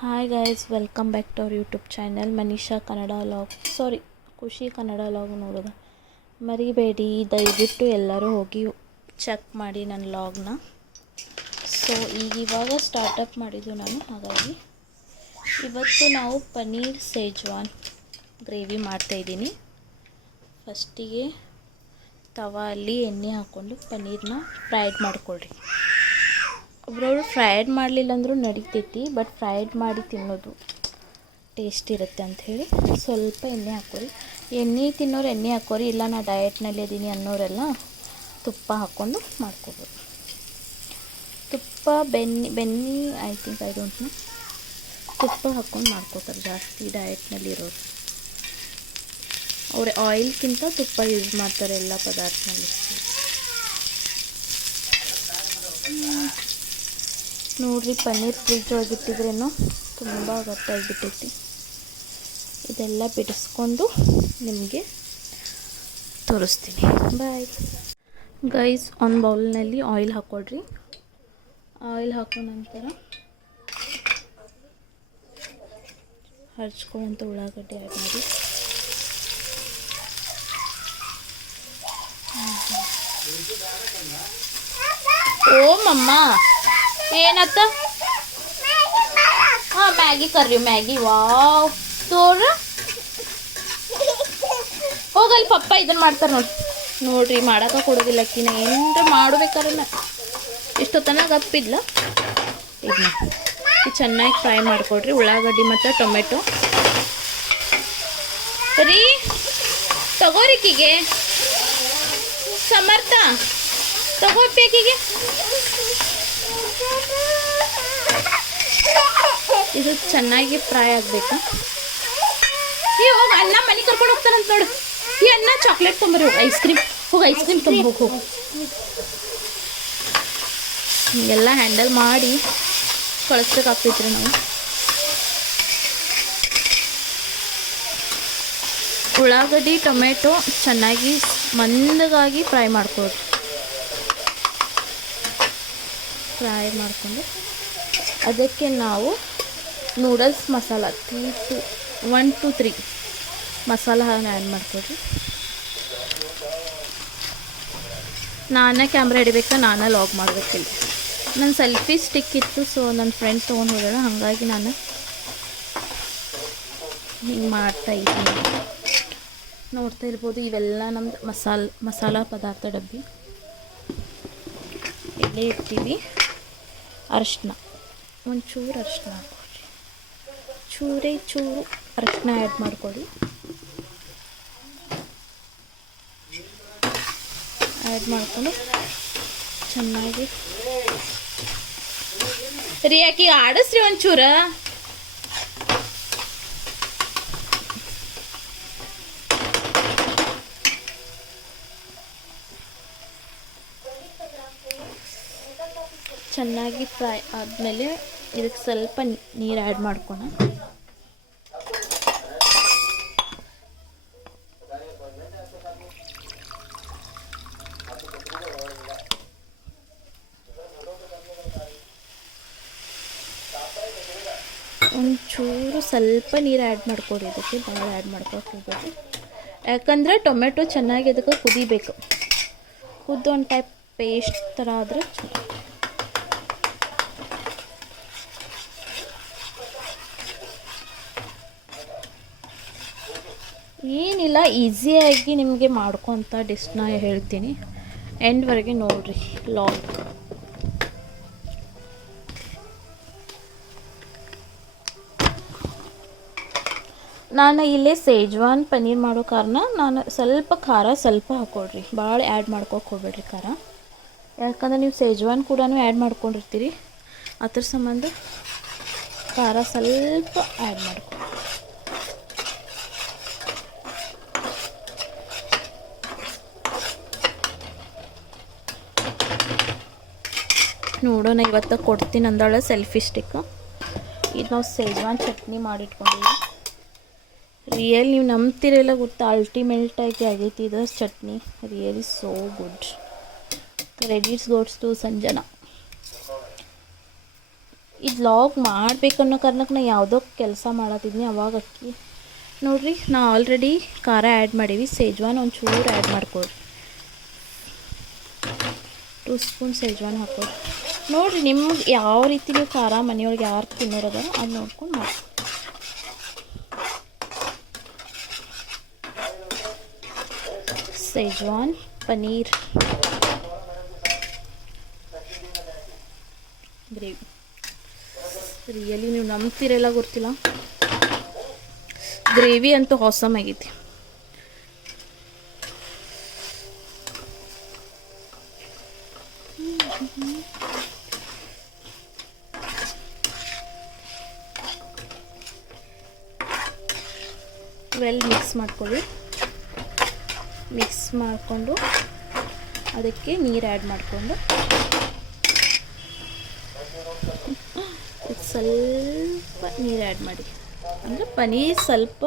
Hi guys, welcome back to our YouTube channel Manisha Kannada vlog. Khushi Kannada vlog ನೋಡೋದು ಮರಿಬೇಡಿ. ದಯವಿಟ್ಟು ಎಲ್ಲರೂ ಹೋಗಿ ಚೆಕ್ ಮಾಡಿ ನನ್ನ ವ್ಲಾಗ್ನ. ಸೊ ಇವಾಗ ಸ್ಟಾರ್ಟಪ್ ಮಾಡಿದ್ದು ನಾನು. ಹಾಗಾಗಿ ಇವತ್ತು ನಾವು ಪನ್ನೀರ್ ಸೇಜ್ವಾನ್ ಗ್ರೇವಿ ಮಾಡ್ತಾಯಿದ್ದೀನಿ. ಫಸ್ಟಿಗೆ ತವಾಲಿ ಎಣ್ಣೆ ಹಾಕ್ಕೊಂಡು ಪನ್ನೀರನ್ನ ಫ್ರೈಡ್ ಮಾಡ್ಕೊಳ್ರಿ. ಒಬ್ರವರು ಫ್ರೈಡ್ ಮಾಡಲಿಲ್ಲ ಅಂದರೂ ನಡಿತೈತಿ, ಬಟ್ ಫ್ರೈಡ್ ಮಾಡಿ ತಿನ್ನೋದು ಟೇಸ್ಟ್ ಇರುತ್ತೆ ಅಂಥೇಳಿ ಸ್ವಲ್ಪ ಎಣ್ಣೆ ಹಾಕೋರಿ. ಎಣ್ಣೆ ತಿನ್ನೋರು ಎಣ್ಣೆ ಹಾಕೋರಿ, ಇಲ್ಲ ನಾ ಡಯಟ್ನಲ್ಲಿ ಇದ್ದೀನಿ ಅನ್ನೋರೆಲ್ಲ ತುಪ್ಪ ಹಾಕ್ಕೊಂಡು ಮಾಡ್ಕೋಬೋದು. ತುಪ್ಪ Benny I think I don't know, ತುಪ್ಪ ಹಾಕ್ಕೊಂಡು ಮಾಡ್ಕೋತಾರೆ ಜಾಸ್ತಿ ಡಯಟ್ನಲ್ಲಿ ಇರೋರು. ಅವ್ರು ಆಯಿಲ್ಗಿಂತ ತುಪ್ಪ ಯೂಸ್ ಮಾಡ್ತಾರೆ ಎಲ್ಲ ಪದಾರ್ಥನಲ್ಲಿ. ನೋಡಿರಿ, ಪನ್ನೀರ್ ಫ್ರಿಜ್ ಒಳಗಿಟ್ಟಿದ್ರೇನು ತುಂಬ ಗಟ್ಟಿಯಾಗಿಬಿಟ್ಟೈತಿ. ಇದೆಲ್ಲ ಬಿಡಿಸ್ಕೊಂಡು ನಿಮಗೆ ತೋರಿಸ್ತೀನಿ. Bye guys. ಒಂದು ಬೌಲ್ನಲ್ಲಿ ಆಯಿಲ್ ಹಾಕ್ಕೊಳ್ರಿ. ಆಯಿಲ್ ಹಾಕೋ ನಂತರ ಹರ್ಚ್ಕೊಳ್ಳೋಂಥ ಉಳ್ಳಾಗಡ್ಡೆ ಆ್ಯಡ್ ಮಾಡಿ. ಓ ಮಮ್ಮ ಏನತ್ತ? ಹಾಂ, ಮ್ಯಾಗಿ ಕರ್ರಿ. ಮ್ಯಾಗಿ ವಾವ್ ತೋರ ಹೋಗಲ್ಲಿ ಪಪ್ಪ ಇದನ್ನು ಮಾಡ್ತಾರೆ ನೋಡ್ರಿ. ಮಾಡೋಕೆ ಕೊಡೋದಿಲ್ಲ ಅಕ್ಕಿನ. ಏನಾರ ಮಾಡಬೇಕಾದ್ರೆ ಇಷ್ಟೊತ್ತನ ಗಪ್ಪಿದ್ಲ. ಇದನ್ನ ಚೆನ್ನಾಗಿ ಫ್ರೈ ಮಾಡಿಕೊಡ್ರಿ. ಉಳ್ಳಾಗಡ್ಡಿ ಮತ್ತು ಟೊಮೆಟೊ ರೀ ತಗೋರಿಕಿಗೆ. ಸಮರ್ಥ ತಗೋಬೇಕಿಗೆ. ಇದು ಚೆನ್ನಾಗಿ ಫ್ರೈ ಆಗಬೇಕು. ಈ ಹೋಗಿ ಅಣ್ಣ ಮನೆ ಕರ್ಕೊಂಡು ಹೋಗ್ತಾನಂತ ನೋಡು. ಈ ಅಣ್ಣ ಚಾಕ್ಲೇಟ್ ತೊಂಬರಿ. ಹೋಗಿ ಐಸ್ ಕ್ರೀಮ್ ತುಂಬ ಹೋಗಿ ಎಲ್ಲ ಹ್ಯಾಂಡಲ್ ಮಾಡಿ ಕಳಿಸ್ಬೇಕಾಗ್ತೈತ್ರಿ ನಾವು. ಉಳ್ಳಾಗಡ್ಡಿ ಟೊಮೆಟೊ ಚೆನ್ನಾಗಿ ಮಂದಗಾಗಿ ಫ್ರೈ ಮಾಡ್ಕೊಳ್ರಿ. ಫ್ರೈ ಮಾಡಿಕೊಂಡು ಅದಕ್ಕೆ ನಾವು noodles masala 1 to 3 masala add ಮಾಡ್ಕೊಳ್ರಿ. ನಾನೇ ಕ್ಯಾಮ್ರಾ ಹಿಡಿಬೇಕಾ, ನಾನೇ ಲಾಗ್ ಮಾಡಬೇಕಿಲ್ಲ. ನನ್ನ ಸೆಲ್ಫಿ ಸ್ಟಿಕ್ ಇತ್ತು, ಸೊ ನನ್ನ ಫ್ರೆಂಡ್ ತೊಗೊಂಡು ಹೋಗೋಣ. ಹಾಗಾಗಿ ನಾನು ಹಿಂಗೆ ಮಾಡ್ತಾಯಿದ್ದೀನಿ. ನೋಡ್ತಾ ಇರ್ಬೋದು, ಇವೆಲ್ಲ ನಮ್ಮದು ಮಸಾಲ ಪದಾರ್ಥ ಡಬ್ಬಿ ಇಲ್ಲೇ ಇರ್ತೀವಿ. ಅರಿಶಿನ, ಒಂಚೂರು ಅರಿಶಿನ ಹಾಕ್ಕೊಳ್ರಿ. ಚೂರು ಅರಿಶಿನ ಆ್ಯಡ್ ಮಾಡ್ಕೊಳ್ಳಿ. ಆ್ಯಡ್ ಮಾಡಿಕೊಂಡು ಚೆನ್ನಾಗಿ ರಿಯಾಕಿ ಆಡಿಸ್ರಿ ಒಂಚೂರ. ಚೆನ್ನಾಗಿ ಫ್ರೈ ಆದಮೇಲೆ ಇದಕ್ಕೆ ಸ್ವಲ್ಪ ನೀರು ಆ್ಯಡ್ ಮಾಡ್ಕೊಳ. ಒಂಚೂರು ಸ್ವಲ್ಪ ನೀರು ಆ್ಯಡ್ ಮಾಡ್ಕೊಡಿ. ಇದಕ್ಕೆ ಭಾಳ ಆ್ಯಡ್ ಮಾಡ್ಕೊಕ್ಕೆ ಹೋಗ್ಬೇಕು. ಯಾಕಂದರೆ ಟೊಮೆಟೊ ಚೆನ್ನಾಗಿ ಅದಕ್ಕೆ ಕುದಿಬೇಕು. ಕುದ್ದು ಒಂದು ಟೈಪ್ ಪೇಸ್ಟ್ ಥರ ಆದರೆ ಚೆನ್ನಾಗಿ. ಏನಿಲ್ಲ, ಈಸಿಯಾಗಿ ನಿಮಗೆ ಮಾಡ್ಕೊತ ಡಿಶ್ನ ಹೇಳ್ತೀನಿ. ಎಂಡ್ವರೆಗೆ ನೋಡಿರಿ ಲಾಗ್. ನಾನು ಇಲ್ಲೇ ಸೇಜ್ವಾನ್ ಪನ್ನೀರ್ ಮಾಡೋ ಕಾರಣ ನಾನು ಸ್ವಲ್ಪ ಖಾರ ಸ್ವಲ್ಪ ಹಾಕ್ಕೊಳ್ರಿ. ಭಾಳ ಆ್ಯಡ್ ಮಾಡ್ಕೊಕ್ಕೆ ಹೋಗ್ಬೇಡ್ರಿ ಖಾರ. ಯಾಕಂದ್ರೆ ನೀವು ಸೇಜ್ವಾನ್ ಕೂಡ ಆ್ಯಡ್ ಮಾಡ್ಕೊಂಡಿರ್ತೀರಿ. ಅದ್ರ ಸಂಬಂಧ ಖಾರ ಸ್ವಲ್ಪ ಆ್ಯಡ್ ಮಾಡ್ಕೊ. ನೋಡೋಣ, ಇವತ್ತು ಕೊಡ್ತೀನಿ ಅಂದಾಳೆ ಸೆಲ್ಫಿ ಸ್ಟಿಕ್. ಇದು ನಾವು ಸೇಜ್ವಾನ್ ಚಟ್ನಿ ಮಾಡಿಟ್ಕೊಂಡಿದ್ದೀವಿ. ರಿಯಲ್ ನೀವು ನಂಬ್ತಿರಲ್ಲ ಗೊತ್ತಾ, ಅಲ್ಟಿಮೇಟಾಗಿ ಆಗೈತಿ ಇದು chutney. Really so good. Credits goes to Sanjana. ಈ ವ್ಲಾಗ್ ಮಾಡಬೇಕನ್ನೋ ಕಾರಣಕ್ಕೆ ನಾ ಯಾವುದೋ ಕೆಲಸ ಮಾಡತ್ತಿದ್ನಿ ಅವಾಗ ಅಕ್ಕಿ ನೋಡಿರಿ ನಾ ಆಲ್ರೆಡಿ ಖಾರ ಆ್ಯಡ್ ಮಾಡೀವಿ. ಸೇಜ್ವಾನ್ ಒಂಚೂರು ಆ್ಯಡ್ ಮಾಡ್ಕೊಳ್ರಿ, 2 ಸ್ಪೂನ್ ಸೇಜ್ವಾನ್ ಹಾಕೋರಿ. ನೋಡಿರಿ ನಿಮ್ಗೆ ಯಾವ ರೀತಿ ನೀವು ಖಾರ ಮನೆಯೊಳಗೆ ಯಾರು ತಿನ್ನೋರದ ಅದು ನೋಡ್ಕೊಂಡು ಮಾಡಿ. ಸೇಜ್ವಾನ್ ಪನ್ನೀರ್ ಗ್ರೇವಿ ರಿಯಲಿ ನೀವು ನಂಬ್ತಿರಲ್ಲ ಗೊತ್ತಿಲ್ಲ, ಗ್ರೇವಿ ಅಂತೂ ಹಾಸಮ್ ಆಗೈತಿ. ವೆಲ್ ಮಿಕ್ಸ್ ಮಾಡ್ಕೊಳ್ಳಿ. ಮಿಕ್ಸ್ ಮಾಡಿಕೊಂಡು ಅದಕ್ಕೆ ನೀರು ಆ್ಯಡ್ ಮಾಡಿಕೊಂಡು ಸ್ವಲ್ಪ ನೀರು ಆ್ಯಡ್ ಮಾಡಿ. ಅಂದರೆ ಪನ್ನೀರ್ ಸ್ವಲ್ಪ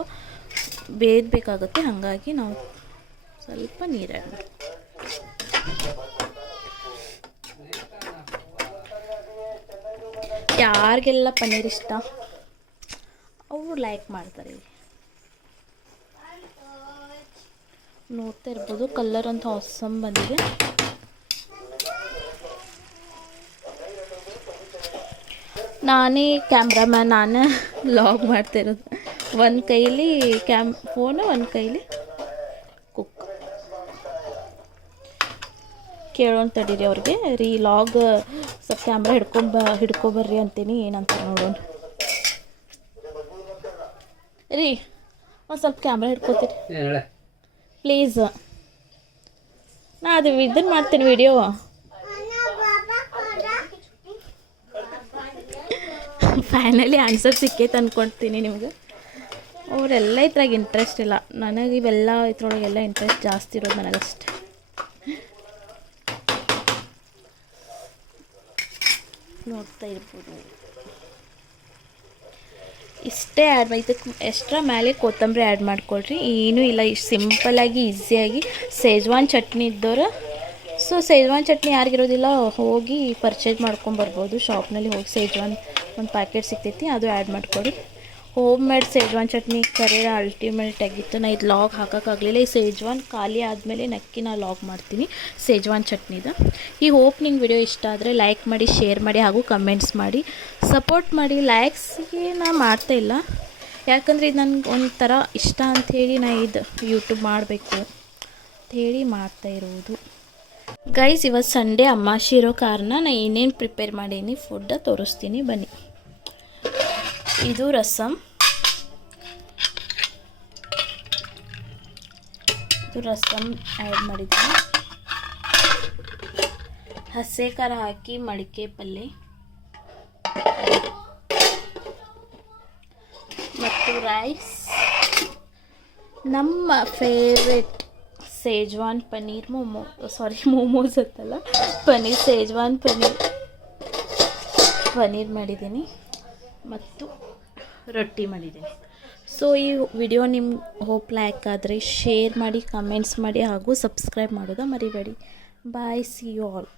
ಬೇಯಬೇಕಾಗುತ್ತೆ, ಹಾಗಾಗಿ ನಾವು ಸ್ವಲ್ಪ ನೀರು ಆ್ಯಡ್ ಮಾಡಿ. ಯಾರಿಗೆಲ್ಲ ಪನ್ನೀರ್ ಇಷ್ಟ ಅವರು ಲೈಕ್ ಮಾಡ್ತಾರೆ. ನೋಡ್ತಾ ಇರ್ಬೋದು ಕಲರ್ ಅಂತ ಆಸಮ್ ಬಂದಿದೆ. ನಾನೇ ಕ್ಯಾಮ್ರಾಮ್ಯಾನ್, ನಾನೇ ವ್ಲಾಗ್ ಮಾಡ್ತಾ ಇರೋದು. ಒಂದು ಕೈಲಿ ಫೋನು, ಒಂದು ಕೈಲಿ ಕುಕ್. ಕೇಳೋಣ ತಡೀರಿ ಅವ್ರಿಗೆ, ವ್ಲಾಗ್ ಸ್ವಲ್ಪ ಕ್ಯಾಮ್ರಾ ಹಿಡ್ಕೊಬರ್ರಿ ಅಂತೀನಿ, ಏನಂತ ನೋಡೋಣ ರೀ. ಒಂದು ಸ್ವಲ್ಪ ಕ್ಯಾಮ್ರಾ ಹಿಡ್ಕೊತೀರಿ ಪ್ಲೀಸ್. ನಾ ಅದು ಇದನ್ನು ಮಾಡ್ತೀನಿ ವಿಡಿಯೋ. ಫೈನಲಿ ಆನ್ಸರ್ ಸಿಕ್ಕೈತೆ ಅಂದ್ಕೊಳ್ತೀನಿ ನಿಮ್ಗೆ. ಅವರೆಲ್ಲ ಇದ್ರಾಗ ಇಂಟ್ರೆಸ್ಟ್ ಇಲ್ಲ, ನನಗೆ ಇವೆಲ್ಲ ಇದ್ರೊಳಗೆಲ್ಲ ಇಂಟ್ರೆಸ್ಟ್ ಜಾಸ್ತಿ ಇರೋದು ನನಗಷ್ಟೆ. ನೋಡ್ತಾ ಇರ್ಬೋದು ಇಷ್ಟೇ ಆ್ಯಡ್ ಇದಕ್ಕೆ ಎಕ್ಸ್ಟ್ರಾ ಮೇಲೆ ಕೊತ್ತಂಬರಿ ಆ್ಯಡ್ ಮಾಡ್ಕೊಳ್ರಿ. ಏನೂ ಇಲ್ಲ, ಇಷ್ಟು ಸಿಂಪಲ್ಲಾಗಿ ಈಸಿಯಾಗಿ ಸೇಜ್ವಾನ್ ಚಟ್ನಿ ಇದ್ದವ್ರು. ಸೊ ಸೇಜ್ವಾನ್ ಚಟ್ನಿ ಯಾರಿಗಿರೋದಿಲ್ಲ ಹೋಗಿ ಪರ್ಚೇಸ್ ಮಾಡ್ಕೊಂಬರ್ಬೋದು, ಶಾಪ್ನಲ್ಲಿ ಹೋಗಿ ಸೇಜ್ವಾನ್ ಒಂದು ಪ್ಯಾಕೆಟ್ ಸಿಗ್ತೈತಿ, ಅದು ಆ್ಯಡ್ ಮಾಡ್ಕೊಳ್ಳಿ. ಹೋಮ್ ಮೇಡ್ ಸೇಜ್ವಾನ್ ಚಟ್ನಿ ಕರೆ ಅಲ್ಟಿಮೇಟ್ ಆಗಿತ್ತು. ನಾ ಇದು ಲಾಗ್ ಹಾಕೋಕ್ಕಾಗಲಿಲ್ಲ, ಈ ಸೇಜ್ವಾನ್ ಖಾಲಿ ಆದಮೇಲೆ ನಕ್ಕಿ ನಾ ಲಾಗ್ ಮಾಡ್ತೀನಿ ಸೇಜ್ವಾನ್ ಚಟ್ನಿದು. ಈ ಹೋಪ್ ನಿಂಗೆ ವಿಡಿಯೋ ಇಷ್ಟ ಆದರೆ ಲೈಕ್ ಮಾಡಿ, ಶೇರ್ ಮಾಡಿ ಹಾಗೂ ಕಮೆಂಟ್ಸ್ ಮಾಡಿ ಸಪೋರ್ಟ್ ಮಾಡಿ. ಲೈಕ್ಸ್ಗೆ ನಾ ಮಾಡ್ತಾಯಿಲ್ಲ, ಯಾಕಂದರೆ ಇದು ನನಗೆ ಒಂಥರ ಇಷ್ಟ ಅಂಥೇಳಿ ನಾ ಇದು ಯೂಟ್ಯೂಬ್ ಮಾಡಬೇಕು ಅಂಥೇಳಿ ಮಾಡ್ತಾ ಇರೋದು. ಗೈಸ್ ಇವತ್ತು ಸಂಡೇ ಅಮಾವಾಸ್ಯೆ ಇರೋ ಕಾರಣ ನಾ ಏನೇನು ಪ್ರಿಪೇರ್ ಮಾಡೀನಿ ಫುಡ್ಡ ತೋರಿಸ್ತೀನಿ ಬನ್ನಿ. ಇದು ರಸಮ್, ಆ್ಯಡ್ ಮಾಡಿದ್ದೀನಿ. ಹಸೆ ಖಾರ ಹಾಕಿ ಮಡಿಕೆ ಪಲ್ಯ ಮತ್ತು ರೈಸ್. ನಮ್ಮ ಫೇವ್ರೆಟ್ ಸೇಜ್ವಾನ್ ಪನ್ನೀರ್ ಮೋಮೋಸ್ ಅಂತಲ್ಲ, ಸೇಜ್ವಾನ್ ಪನ್ನೀರ್ ಮಾಡಿದ್ದೀನಿ ಮತ್ತು ರೊಟ್ಟಿ ಮಾಡಿದ್ದೀನಿ. ಸೊ ಈ ವಿಡಿಯೋ ನಿಮ್ಮ ಹೋಪ್ ಲೈಕ್ ಆದರೆ ಶೇರ್ ಮಾಡಿ, ಕಮೆಂಟ್ಸ್ ಮಾಡಿ ಹಾಗೂ ಸಬ್ಸ್ಕ್ರೈಬ್ ಮಾಡೋದು ಮರಿಬೇಡಿ. ಬಾಯ್, ಸಿ ಯು ಆಲ್.